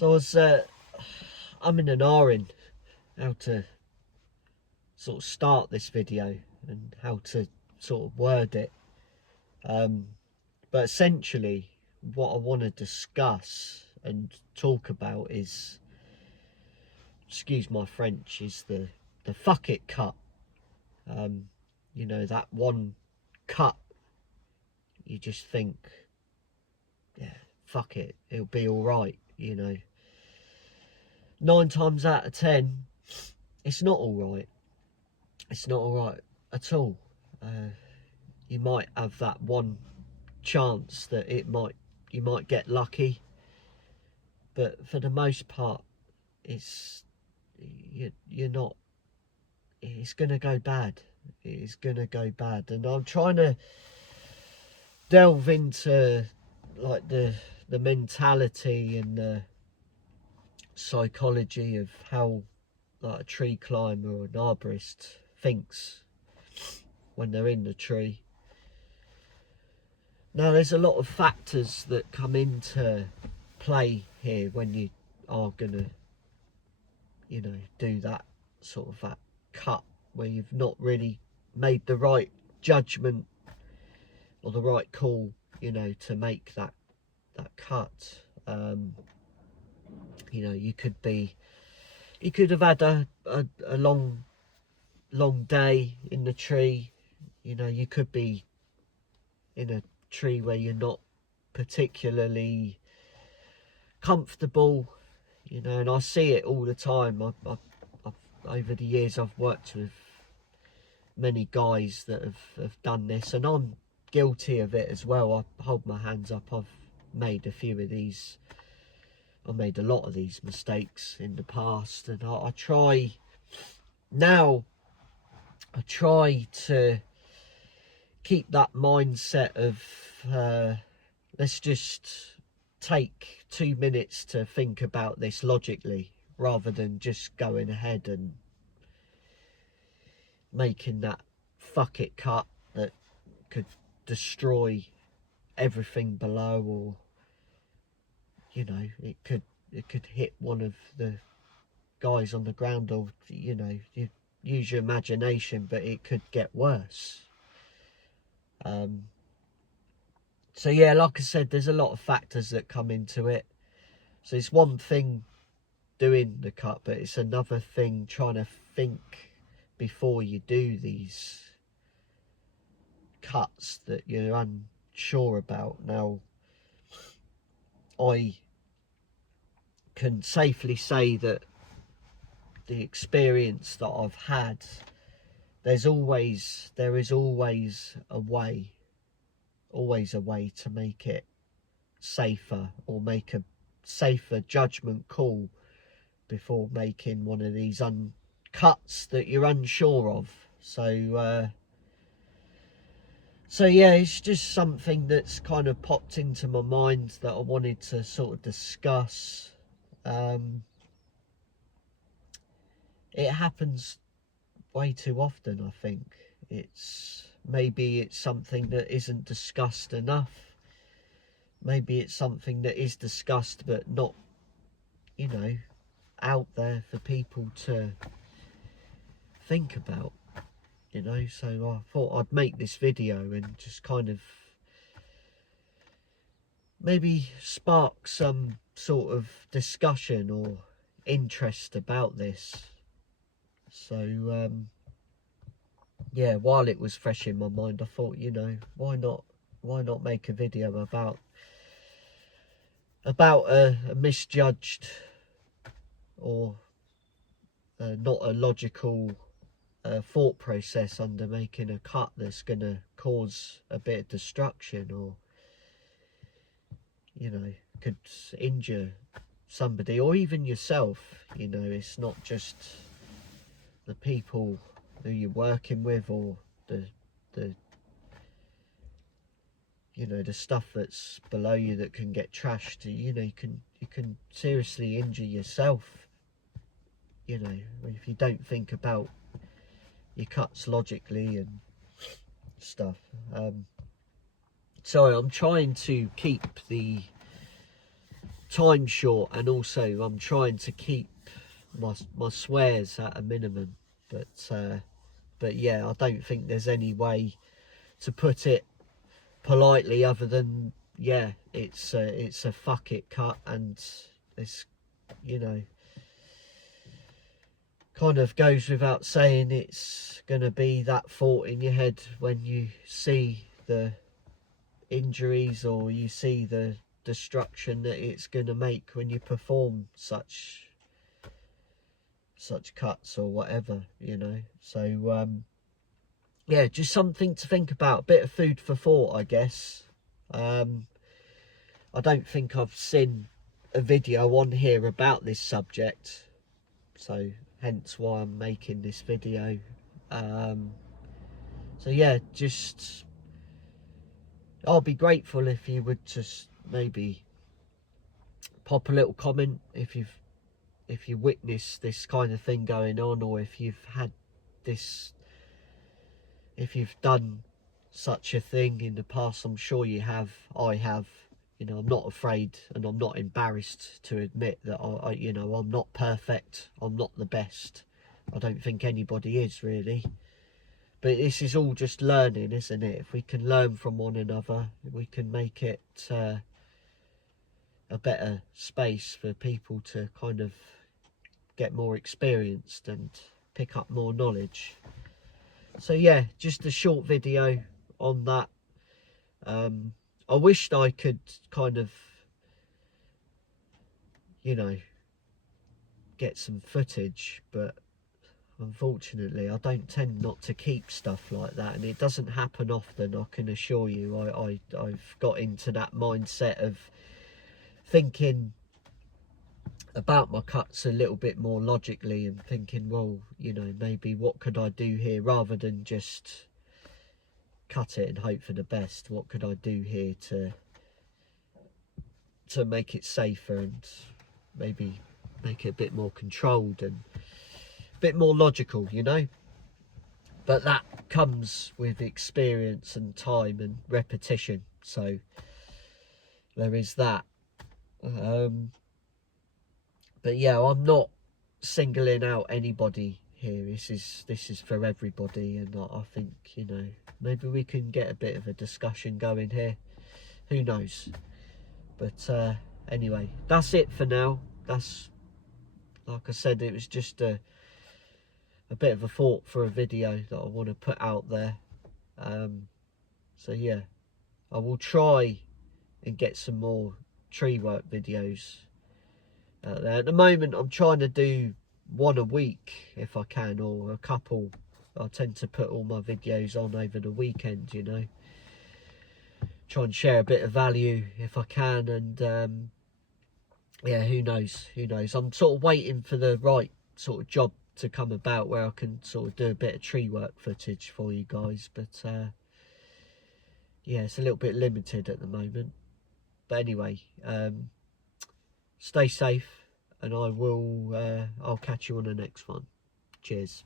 So I'm in an R-ing how to sort of start this video and how to sort of word it. But essentially what I want to discuss and talk about is, excuse my French, is the fuck it cut. You know, that one cut you just think, yeah, fuck it, it'll be all right, you know. 9 times out of 10, it's not all right. It's not all right at all. You might have that one chance that you might get lucky, but for the most part, you're not. It's gonna go bad. It's gonna go bad, and I'm trying to delve into like the mentality and the psychology of how like a tree climber or an arborist thinks when they're in the tree. Now there's a lot of factors that come into play here when you are gonna, you know, do that sort of that cut where you've not really made the right judgment or the right call, you know, to make that cut. You know, you could have had a long day in the tree. You know, you could be in a tree where you're not particularly comfortable, you know, and I see it all the time. I've over the years I've worked with many guys that have done this, and I'm guilty of it as well. I hold my hands up. I've made a few of these, I made a lot of these mistakes in the past, and I try to keep that mindset of let's just take 2 minutes to think about this logically, rather than just going ahead and making that fuck it cut that could destroy everything below, or, you know, it could hit one of the guys on the ground, or, you know, you use your imagination, but it could get worse. So yeah, like I said, there's a lot of factors that come into it. So it's one thing doing the cut, but it's another thing trying to think before you do these cuts that you're unsure about. Now, I can safely say that the experience that I've had, there is always a way to make it safer, or make a safer judgment call before making one of these cuts that you're unsure of. So yeah, it's just something that's kind of popped into my mind that I wanted to sort of discuss. It happens way too often, I think. Maybe it's something that isn't discussed enough. Maybe it's something that is discussed but not, you know, out there for people to think about, you know. So I thought I'd make this video and just kind of maybe spark some sort of discussion or interest about this. So yeah, while it was fresh in my mind, I thought, you know, why not make a video about a misjudged or not a logical thought process under making a cut that's going to cause a bit of destruction, or, you know, could injure somebody or even yourself. You know, it's not just the people who you're working with, or the you know, the stuff that's below you that can get trashed. You know, you can seriously injure yourself, you know, if you don't think about your cuts logically and stuff. So I'm trying to keep the time short, and also I'm trying to keep my swears at a minimum. But yeah, I don't think there's any way to put it politely other than, yeah, it's a fuck it cut, and it's, you know, kind of goes without saying it's gonna be that thought in your head when you see the injuries or you see the destruction that it's gonna make when you perform such cuts or whatever, you know. So yeah, just something to think about, a bit of food for thought, I guess. I don't think I've seen a video on here about this subject, so hence why I'm making this video. So yeah, just I'll be grateful if you would just maybe pop a little comment if you witness this kind of thing going on, or if you've had this, if you've done such a thing in the past. I'm sure you have. I have. You know, I'm not afraid and I'm not embarrassed to admit that you know, I'm not perfect. I'm not the best. I don't think anybody is, really. But this is all just learning, isn't it? If we can learn from one another, we can make it a better space for people to kind of get more experienced and pick up more knowledge. So yeah, just a short video on that. I wished I could kind of, you know, get some footage, but unfortunately I don't tend not to keep stuff like that, and it doesn't happen often, I can assure you. I've got into that mindset of thinking about my cuts a little bit more logically and thinking, well, you know, maybe what could I do here rather than just cut it and hope for the best. What could I do here to make it safer and maybe make it a bit more controlled and a bit more logical, you know? But that comes with experience and time and repetition, so there is that. But yeah, I'm not singling out anybody here. This is for everybody, and I think, you know, maybe we can get a bit of a discussion going here. Who knows? But anyway, that's it for now. That's, like I said, it was just a bit of a thought for a video that I want to put out there. So yeah, I will try and get some more tree work videos out there. At the moment, I'm trying to do one a week if I can, or a couple. I tend to put all my videos on over the weekend, you know. Try and share a bit of value if I can, and yeah, who knows? I'm sort of waiting for the right sort of job to come about where I can sort of do a bit of tree work footage for you guys, but yeah, it's a little bit limited at the moment. But anyway, stay safe, and I'll catch you on the next one. Cheers.